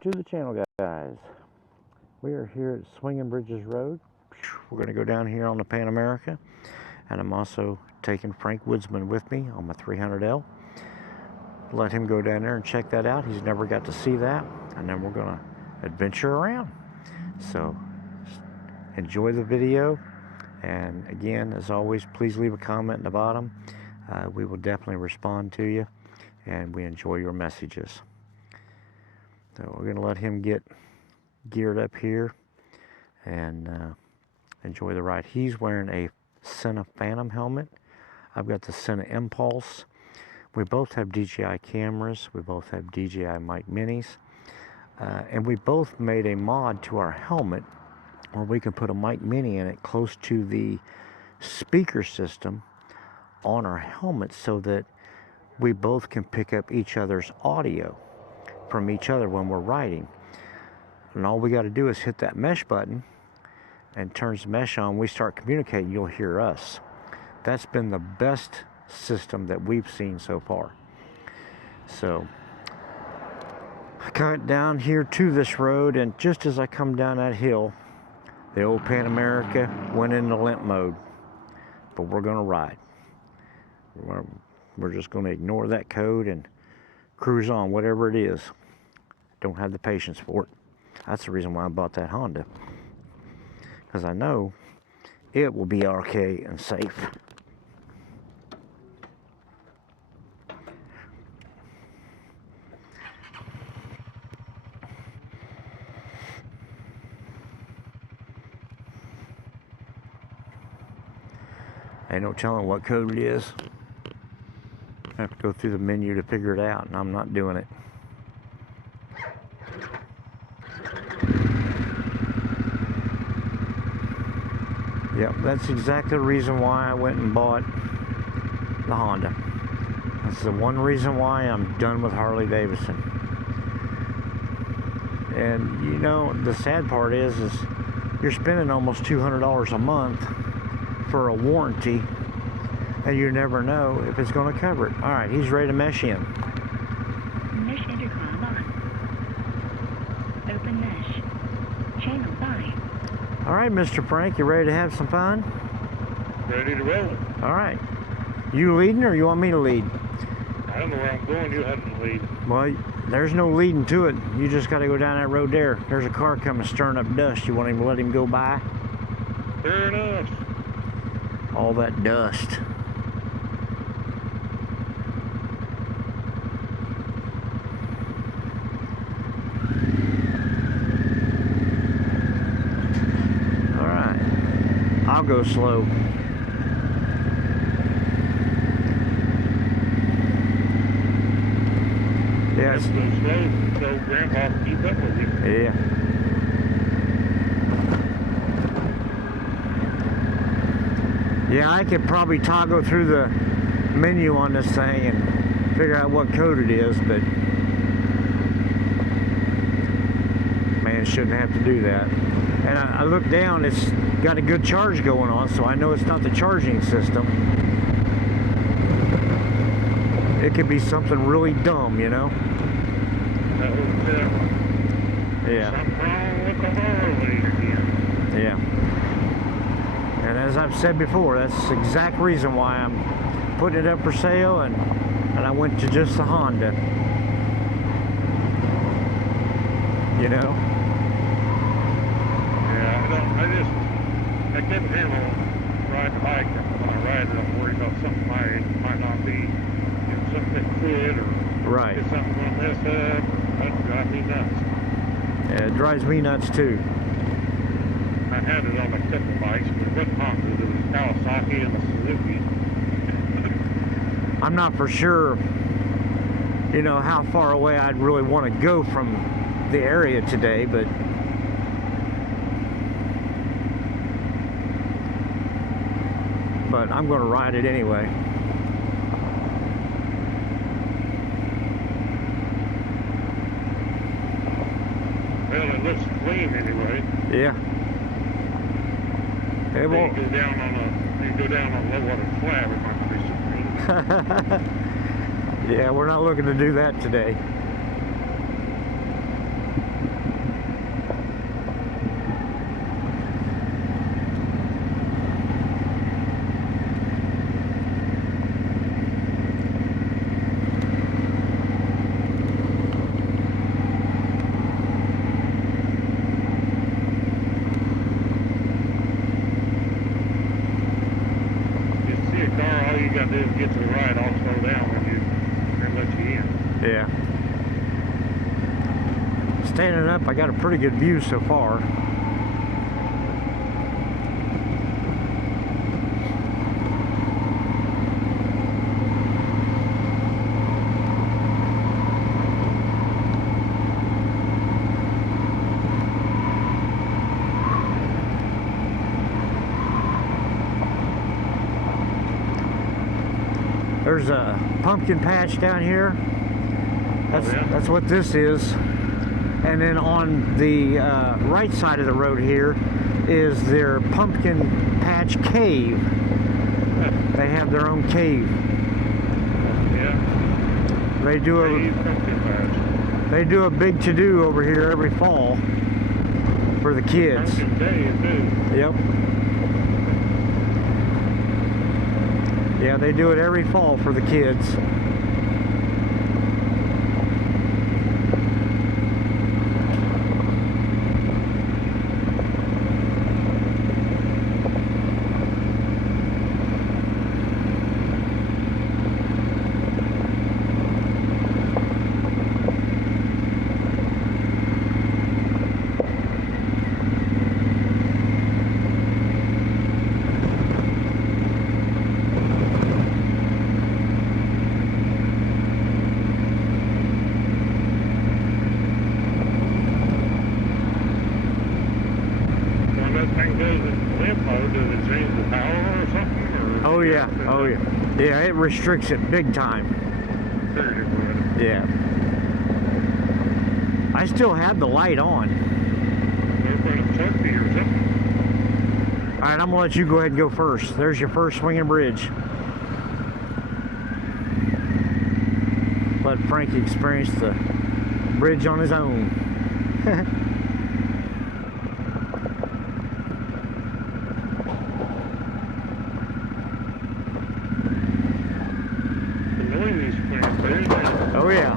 to the channel, guys. We are here at Swinging Bridges Road. We're going to go down here on the Pan America, and I'm also taking Frank Woodsman with me on my 300L. Let him go down there and check that out. He's never got to see that, and then we're going to adventure around. So enjoy the video, and again, as always, please leave a comment in the bottom. We will definitely respond to you, and we enjoy your messages. So we're going to let him get geared up here and enjoy the ride. He's wearing a Sena Phantom helmet. I've got the Sena Impulse. We both have DJI cameras. We both have DJI mic minis. And we both made a mod to our helmet where we can put a mic mini in it close to the speaker system on our helmet so that we both can pick up each other's audio from each other when we're riding. And all we got to do is hit that mesh button and turns the mesh on. We start communicating, you'll hear us. That's been the best system that we've seen so far. So I cut down here to this road, and just as I come down that hill, the old Pan America went into limp mode. But we're going to ride. We're just going to ignore that code and cruise on, whatever it is. Don't have the patience for it. That's the reason why I bought that Honda, because I know it will be okay and safe. Ain't no telling what code it is. I have to go through the menu to figure it out, and I'm not doing it. Yep, that's exactly the reason why I went and bought the Honda. That's the one reason why I'm done with Harley Davidson. And you know, the sad part is you're spending almost $200 a month for a warranty, and you never know if it's going to cover it. All right, he's ready to mesh in. Mesh intercom on. Open mesh. Channel 5. All right, Mr. Frank, you ready to have some fun? Ready to roll. All right. You leading, or you want me to lead? I don't know where I'm going. You have to lead. Well, there's no leading to it. You just got to go down that road there. There's a car coming stirring up dust. You want him to let him go by? Fair enough. All that dust. All right. I'll go slow. Yeah. Let's go slow so Grandpa can keep up with you. Yeah. Yeah, I could probably toggle through the menu on this thing and figure out what code it is, but man, shouldn't have to do that. And I look down, it's got a good charge going on, so I know it's not the charging system. It could be something really dumb, you know? That was Yeah. something wrong with the Harley again. Yeah. And as I've said before, that's the exact reason why I'm putting it up for sale, and I went to just the Honda. You know? Yeah, I can't handle riding the bike. When I ride, I don't worry about something might not be, something that could, or Right. if something's going to mess up. That drives me nuts. Yeah, it drives me nuts too. I had it on a couple bikes, but it wasn't Honda. It was Kawasaki and a Suzuki. I'm not for sure, you know, how far away I'd really want to go from the area today, but I'm going to ride it anyway. Well, it looks clean anyway. Yeah. It won't. You go down on a low water flat, it might be some clean. Yeah, we're not looking to do that today. Standing up, I got a pretty good view so far. There's a pumpkin patch down here. That's what this is. And then on the right side of the road here is their pumpkin patch cave. They have their own cave. Yeah. They do a big to-do over here every fall for the kids. Pumpkin day, too. Yep. Yeah, they do it every fall for the kids. Oh yeah, oh yeah. Yeah, it restricts it big time. Yeah. I still have the light on. Alright, I'm gonna let you go ahead and go first. There's your first swinging bridge. Let Frank experience the bridge on his own. Oh yeah.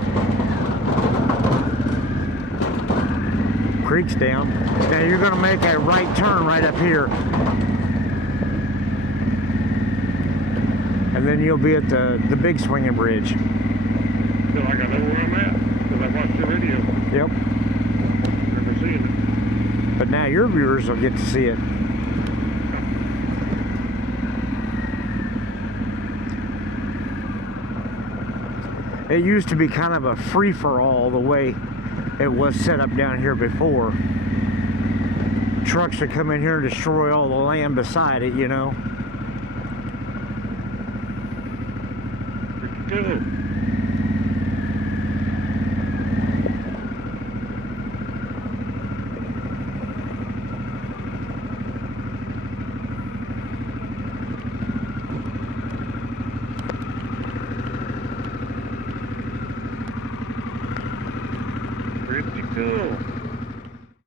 Creek's down. Now you're going to make a right turn right up here. And then you'll be at the big swinging bridge. Feel like I know where I'm at because I watched the video. Yep. Never seen it. But now your viewers will get to see it. It used to be kind of a free-for-all the way it was set up down here before. Trucks would come in here and destroy all the land beside it, you know. Pretty good.